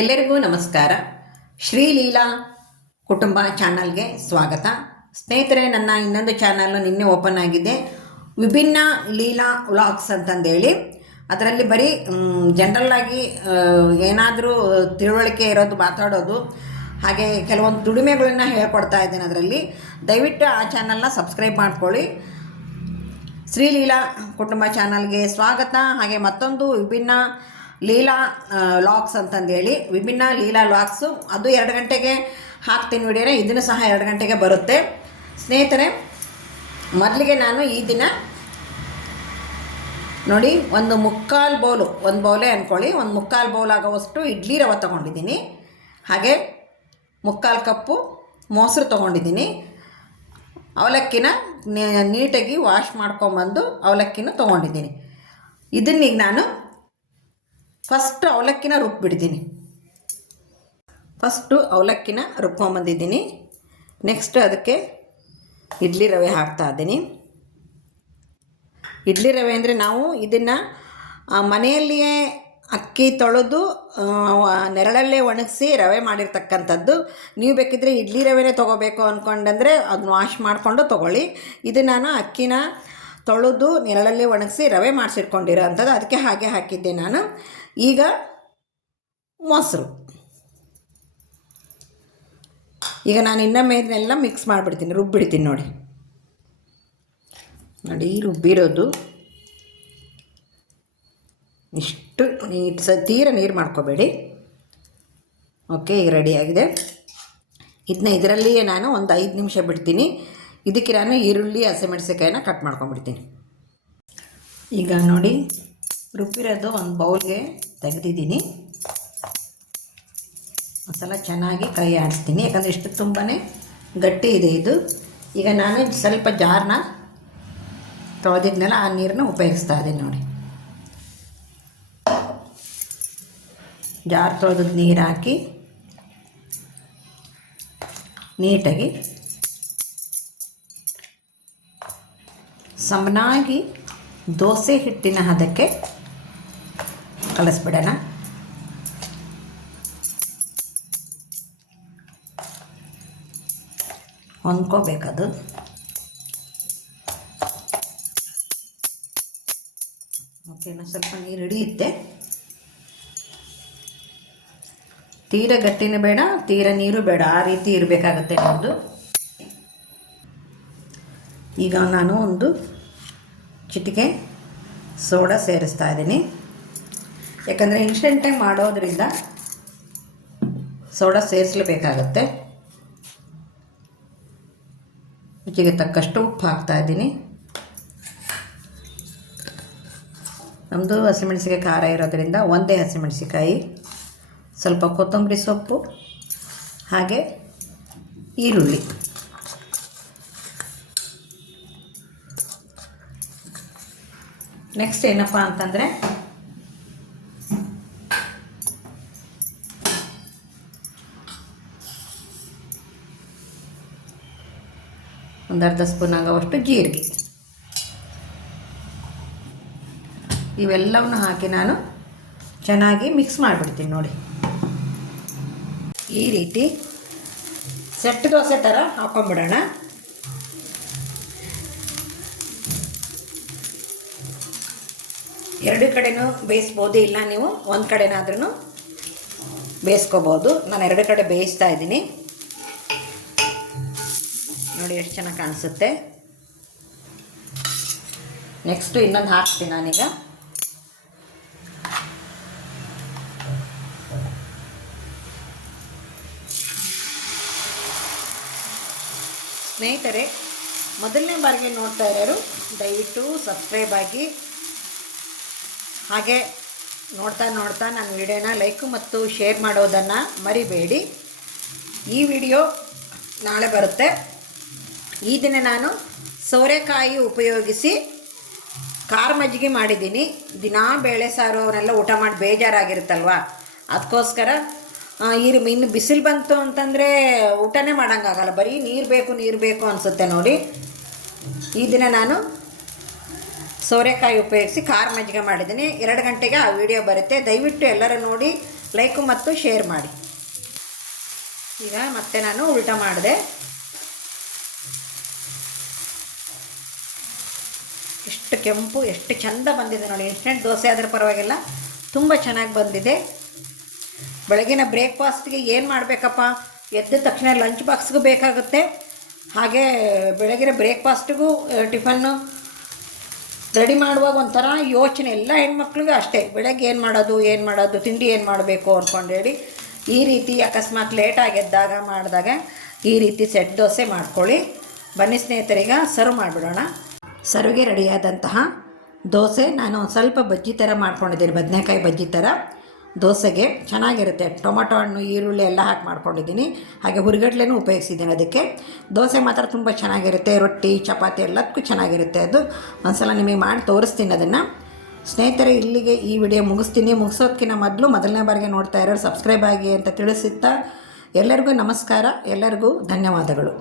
ಎಲ್ಲರಿಗೂ ನಮಸ್ಕಾರ. ಶ್ರೀಲೀಲಾ ಕುಟುಂಬ ಚಾನಲ್ಗೆ ಸ್ವಾಗತ. ಸ್ನೇಹಿತರೆ, ನನ್ನ ಇನ್ನೊಂದು ಚಾನಲ್ಲು ನಿನ್ನೆ ಓಪನ್ ಆಗಿದೆ, ವಿಭಿನ್ನ ಲೀಲಾ ವ್ಲಾಗ್ಸ್ ಅಂತಂದೇಳಿ. ಅದರಲ್ಲಿ ಬರೀ ಜನರಲ್ಲಾಗಿ ಏನಾದರೂ ತಿಳುವಳಿಕೆ ಇರೋದು ಮಾತಾಡೋದು, ಹಾಗೆ ಕೆಲವೊಂದು ದುಡಿಮೆಗಳನ್ನ ಹೇಳ್ಕೊಡ್ತಾ ಇದ್ದೇನೆ. ಅದರಲ್ಲಿ ದಯವಿಟ್ಟು ಆ ಚಾನಲ್ನ ಸಬ್ಸ್ಕ್ರೈಬ್ ಮಾಡ್ಕೊಳ್ಳಿ. ಶ್ರೀಲೀಲಾ ಕುಟುಂಬ ಚಾನಲ್ಗೆ ಸ್ವಾಗತ. ಹಾಗೆ ಮತ್ತೊಂದು ವಿಭಿನ್ನ ಲೀಲಾ ವ್ಲಾಗ್ಸ್ ಅಂತಂದೇಳಿ, ವಿಭಿನ್ನ ಲೀಲಾ ವ್ಲಾಗ್ಸು, ಅದು 2 ಗಂಟೆಗೆ ಹಾಕ್ತೀನಿ ವಿಡಿಯೋನ. ಇದನ್ನು ಸಹ 2 ಗಂಟೆಗೆ ಬರುತ್ತೆ. ಸ್ನೇಹಿತರೆ, ಮೊದಲಿಗೆ ನಾನು ಈ ದಿನ ನೋಡಿ ಒಂದು ಬೌಲೇ ಅಂದ್ಕೊಳ್ಳಿ, ಒಂದು ಮುಕ್ಕಾಲು ಬೌಲ್ ಆಗೋವಷ್ಟು ಇಡ್ಲಿ ರವೆ ತೊಗೊಂಡಿದ್ದೀನಿ. ಹಾಗೆ 3/4 ಕಪ್ಪು ಮೊಸರು ತೊಗೊಂಡಿದ್ದೀನಿ. ಅವಲಕ್ಕಿನ ನೀಟಾಗಿ ವಾಶ್ ಮಾಡ್ಕೊಂಬಂದು ಅವಲಕ್ಕಿನ ತೊಗೊಂಡಿದ್ದೀನಿ. ಇದನ್ನೀಗ ನಾನು ಫಸ್ಟು ಅವಲಕ್ಕಿನ ರುಬ್ಬಿಡ್ತೀನಿ. ರುಬ್ಕೊಂಬಂದಿದ್ದೀನಿ. ನೆಕ್ಸ್ಟ್ ಅದಕ್ಕೆ ಇಡ್ಲಿ ರವೆ ಹಾಕ್ತಾಯಿದ್ದೀನಿ. ಇಡ್ಲಿ ರವೆ ಅಂದರೆ ನಾವು ಇದನ್ನು ಮನೆಯಲ್ಲಿಯೇ ಅಕ್ಕಿ ತೊಳೆದು ನೆರಳಲ್ಲೇ ಒಣಗಿಸಿ ರವೆ ಮಾಡಿರ್ತಕ್ಕಂಥದ್ದು. ನೀವು ಬೇಕಿದ್ದರೆ ಇಡ್ಲಿ ರವೆನೇ ತೊಗೋಬೇಕು ಅಂದ್ಕೊಂಡಂದರೆ ಅದನ್ನ ವಾಶ್ ಮಾಡಿಕೊಂಡು ತೊಗೊಳ್ಳಿ. ಇದು ನಾನು ಅಕ್ಕಿನ ತೊಳೆದು ನೆರಳಲ್ಲೇ ಒಣಗಿಸಿ ರವೆ ಮಾಡಿಸಿಟ್ಕೊಂಡಿರೋ ಅಂಥದ್ದು, ಅದಕ್ಕೆ ಹಾಗೆ ಹಾಕಿದ್ದೆ ನಾನು. ಈಗ ಮೊಸರು, ಈಗ ನಾನು ಇನ್ನೊಮ್ಮೆ ಇದನ್ನೆಲ್ಲ ಮಿಕ್ಸ್ ಮಾಡಿಬಿಡ್ತೀನಿ, ರುಬ್ಬಿಡ್ತೀನಿ. ನೋಡಿ ರುಬ್ಬಿರೋದು ಇಷ್ಟು ತೀರ ನೀರು ಮಾಡ್ಕೋಬೇಡಿ. ಓಕೆ, ಈಗ ರೆಡಿಯಾಗಿದೆ. ಇದನ್ನ ಇದರಲ್ಲಿಯೇ ನಾನು ಒಂದು 5 ನಿಮಿಷ ಬಿಡ್ತೀನಿ. ಇದಕ್ಕೆ ನಾನು ಈರುಳ್ಳಿ, ಹಸಿಮೆಣಸಿನಕಾಯಿನ ಕಟ್ ಮಾಡ್ಕೊಂಡ್ಬಿಡ್ತೀನಿ. ಈಗ ನೋಡಿ, ರುಬ್ಬಿರೋದು ಒಂದು ಬೌಲ್ಗೆ ತೆಗೆದಿದ್ದೀನಿ. ಒಂದ್ಸಲ ಚೆನ್ನಾಗಿ ಕೈ ಆಡಿಸ್ತೀನಿ, ಯಾಕಂದರೆ ಇಷ್ಟು ತುಂಬಾ ಗಟ್ಟಿ ಇದೆ ಇದು. ಈಗ ನಾನು ಸ್ವಲ್ಪ ಜಾರನ್ನ ತೊಳೆದಿದ್ನೆಲ್ಲ ಆ ನೀರನ್ನ ಉಪಯೋಗಿಸ್ತಾ ಇದ್ದೀನಿ. ನೋಡಿ, ಜಾರ್ ತೊಳೆದ ನೀರು ಹಾಕಿ ನೀಟಾಗಿ ಸಮನಾಗಿ ದೋಸೆ ಹಿಟ್ಟಿನ ಹದಕ್ಕೆ ಕಲಿಸ್ಬಿಡೋಣ. ಹೊಂದ್ಕೋಬೇಕದು. ಓಕೆ, ಸ್ವಲ್ಪ ನೀರು ಹಿಡಿಯುತ್ತೆ. ತೀರ ಗಟ್ಟಿನೂ ಬೇಡ, ತೀರ ನೀರು ಬೇಡ, ಆ ರೀತಿ ಇರಬೇಕಾಗತ್ತೆ ನಮ್ಮದು. ಈಗ ನಾನು ಒಂದು ಚಿಟಿಕೆ ಸೋಡಾ ಸೇರಿಸ್ತಾ ಇದ್ದೀನಿ, ಯಾಕಂದರೆ ಇನ್ಸ್ಟೆಂಟಾಗಿ ಮಾಡೋದ್ರಿಂದ ಸೋಡಾ ಸೇರಿಸಲೇಬೇಕಾಗತ್ತೆ. ರುಚಿಗೆ ತಕ್ಕಷ್ಟು ಉಪ್ಪು ಹಾಕ್ತಾಯಿದ್ದೀನಿ. ನಮ್ಮದು ಹಸಿಮೆಣಸಿಕಾಯಿ ಖಾರ ಇರೋದರಿಂದ ಒಂದೇ ಹಸಿಮೆಣಸಿಕಾಯಿ, ಸ್ವಲ್ಪ ಕೊತ್ತಂಬರಿ ಸೊಪ್ಪು, ಹಾಗೆ ಈರುಳ್ಳಿ. ನೆಕ್ಸ್ಟ್ ಏನಪ್ಪ ಅಂತಂದರೆ ಒಂದು ಅರ್ಧ ಸ್ಪೂನ್ ಆಗೋವಷ್ಟು ಜೀರಿಗೆ. ಇವೆಲ್ಲವನ್ನು ಹಾಕಿ ನಾನು ಚೆನ್ನಾಗಿ ಮಿಕ್ಸ್ ಮಾಡಿಬಿಡ್ತೀನಿ. ನೋಡಿ, ಈ ರೀತಿ ಸೆಟ್ ದೋಸೆ ಥರ ಹಾಕೊಂಡ್ಬಿಡೋಣ. ಎರಡು ಕಡೆನೂ ಬೇಯಿಸ್ಬೋದು, ಇಲ್ಲ ನೀವು ಒಂದು ಕಡೆನಾದ್ರೂ ಬೇಯಿಸ್ಕೋಬೋದು. ನಾನು 2 ಕಡೆ ಬೇಯಿಸ್ತಾ ಇದ್ದೀನಿ. ನೋಡಿ ಎಷ್ಟು ಚೆನ್ನಾಗಿ ಕಾಣಿಸುತ್ತೆ. ನೆಕ್ಸ್ಟು ಇನ್ನೊಂದು ಹಾಕ್ತೀನಿ ನಾನೀಗ. ಸ್ನೇಹಿತರೆ, ಮೊದಲನೇ ಬಾರಿಗೆ ನೋಡ್ತಾ ಇರೋರು ದಯವಿಟ್ಟು ಸಬ್ಸ್ಕ್ರೈಬ್ ಆಗಿ, ಹಾಗೆ ನೋಡ್ತಾ ನನ್ನ ವಿಡಿಯೋನ ಲೈಕ್ ಮತ್ತು ಶೇರ್ ಮಾಡೋದನ್ನು ಮರಿಬೇಡಿ. ಈ ವಿಡಿಯೋ ನಾಳೆ ಬರುತ್ತೆ. ಈ ದಿನ ನಾನು ಸೋರೆಕಾಯಿ ಉಪಯೋಗಿಸಿ ಖಾರ ಮಜ್ಜಿಗೆ ಮಾಡಿದ್ದೀನಿ. ದಿನಾ ಬೇಳೆ ಸಾರು ಅವರೆಲ್ಲ ಊಟ ಮಾಡಿ ಬೇಜಾರಾಗಿರುತ್ತಲ್ವ, ಅದಕ್ಕೋಸ್ಕರ ಇನ್ನು ಬಿಸಿಲು ಬಂತು ಅಂತಂದರೆ ಊಟನೇ ಮಾಡೋಂಗಾಗಲ್ಲ, ಬರೀ ನೀರು ಬೇಕು ಅನಿಸುತ್ತೆ. ನೋಡಿ, ಈ ದಿನ ನಾನು ಸೋರೆಕಾಯಿ ಉಪಯೋಗಿಸಿ ಖಾರ ಮಜ್ಜಿಗೆ ಮಾಡಿದ್ದೀನಿ. 2 ಗಂಟೆಗೆ ಆ ವಿಡಿಯೋ ಬರುತ್ತೆ. ದಯವಿಟ್ಟು ಎಲ್ಲರೂ ನೋಡಿ ಲೈಕು ಮತ್ತು ಶೇರ್ ಮಾಡಿ. ಈಗ ಮತ್ತೆ ನಾನು ಉಲ್ಟಾ ಮಾಡಿದೆ. ಎಷ್ಟು ಕೆಂಪು, ಎಷ್ಟು ಚೆಂದ ಬಂದಿದೆ ನೋಡಿ. ಇನ್ಸ್ಟೆಂಟ್ ದೋಸೆ ಆದರೆ ಪರವಾಗಿಲ್ಲ, ತುಂಬ ಚೆನ್ನಾಗಿ ಬಂದಿದೆ. ಬೆಳಗಿನ ಬ್ರೇಕ್ಫಾಸ್ಟ್ಗೆ ಏನು ಮಾಡಬೇಕಪ್ಪ, ಎದ್ದ ತಕ್ಷಣ ಲಂಚ್ ಬಾಕ್ಸ್ಗೂ ಬೇಕಾಗುತ್ತೆ, ಹಾಗೆ ಬೆಳಗಿನ ಬ್ರೇಕ್ಫಾಸ್ಟಿಗೂ ಟಿಫನ್ನು ರೆಡಿ ಮಾಡುವಾಗ ಒಂಥರ ಯೋಚನೆ. ಎಲ್ಲ ಹೆಣ್ಮಕ್ಳಿಗೂ ಅಷ್ಟೇ, ಬೆಳಗ್ಗೆ ಏನು ಮಾಡೋದು ತಿಂಡಿ ಏನು ಮಾಡಬೇಕು ಅಂದ್ಕೊಂಡೇಳಿ ಈ ರೀತಿ ಅಕಸ್ಮಾತ್ ಲೇಟಾಗಿ ಎದ್ದಾಗ ಮಾಡಿದಾಗ ಈ ರೀತಿ ಸೆಟ್ ದೋಸೆ ಮಾಡ್ಕೊಳ್ಳಿ. ಬನ್ನಿ ಸ್ನೇಹಿತರೀಗ ಸರ್ವ್ ಮಾಡಿಬಿಡೋಣ. ಸರ್ವ್ಗೆ ರೆಡಿಯಾದಂತಹ ದೋಸೆ ನಾನು ಒಂದು ಸ್ವಲ್ಪ ಬಜ್ಜಿ ಥರ ಮಾಡ್ಕೊಂಡಿದ್ದೀನಿ, ಬದನೆಕಾಯಿ ಬಜ್ಜಿ ಥರ ದೋಸೆಗೆ ಚೆನ್ನಾಗಿರುತ್ತೆ. ಟೊಮೊಟೊ ಹಣ್ಣು, ಈರುಳ್ಳಿ ಎಲ್ಲ ಹಾಕಿ ಮಾಡ್ಕೊಂಡಿದ್ದೀನಿ, ಹಾಗೆ ಹುರಿಗಡ್ಲೆನೂ ಉಪಯೋಗಿಸಿದ್ದೀನಿ ಅದಕ್ಕೆ. ದೋಸೆ ಮಾತ್ರ ತುಂಬ ಚೆನ್ನಾಗಿರುತ್ತೆ, ರೊಟ್ಟಿ ಚಪಾತಿ ಎಲ್ಲದಕ್ಕೂ ಚೆನ್ನಾಗಿರುತ್ತೆ. ಅದು ಒಂದು ಸಲ ನಿಮಗೆ ಮಾಡಿ ತೋರಿಸ್ತೀನಿ ಅದನ್ನು. ಸ್ನೇಹಿತರೆ, ಇಲ್ಲಿಗೆ ಈ ವಿಡಿಯೋ ಮುಗಿಸ್ತೀನಿ. ಮುಗಿಸೋದಕ್ಕಿಂತ ಮೊದಲನೇ ಬಾರಿಗೆ ನೋಡ್ತಾ ಇರೋರು ಸಬ್ಸ್ಕ್ರೈಬ್ ಆಗಿ ಅಂತ ತಿಳಿಸುತ್ತಾ ಎಲ್ಲರಿಗೂ ನಮಸ್ಕಾರ, ಎಲ್ಲರಿಗೂ ಧನ್ಯವಾದಗಳು.